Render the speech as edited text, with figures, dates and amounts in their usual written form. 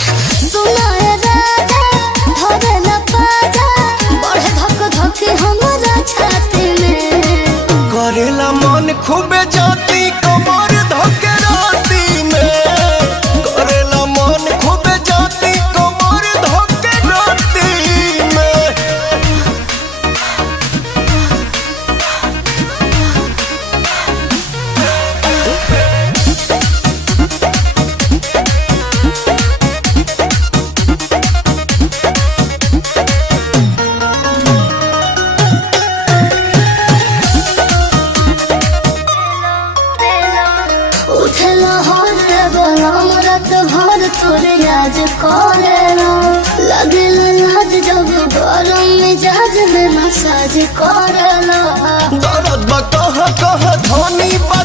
सुनाए राजा धरे न पाजा बढ़े धक धक हमारा छाती में करेला मन खूबे जाती कमर धके राती में करेला मन खूबे जाती कमर धके राती में उठला हर बलम रात भर तोरे याद करेला लगेला लाज जब गरम मिजाज में मसाज करेला दर्द बा कहाँ कहाँ धनी बा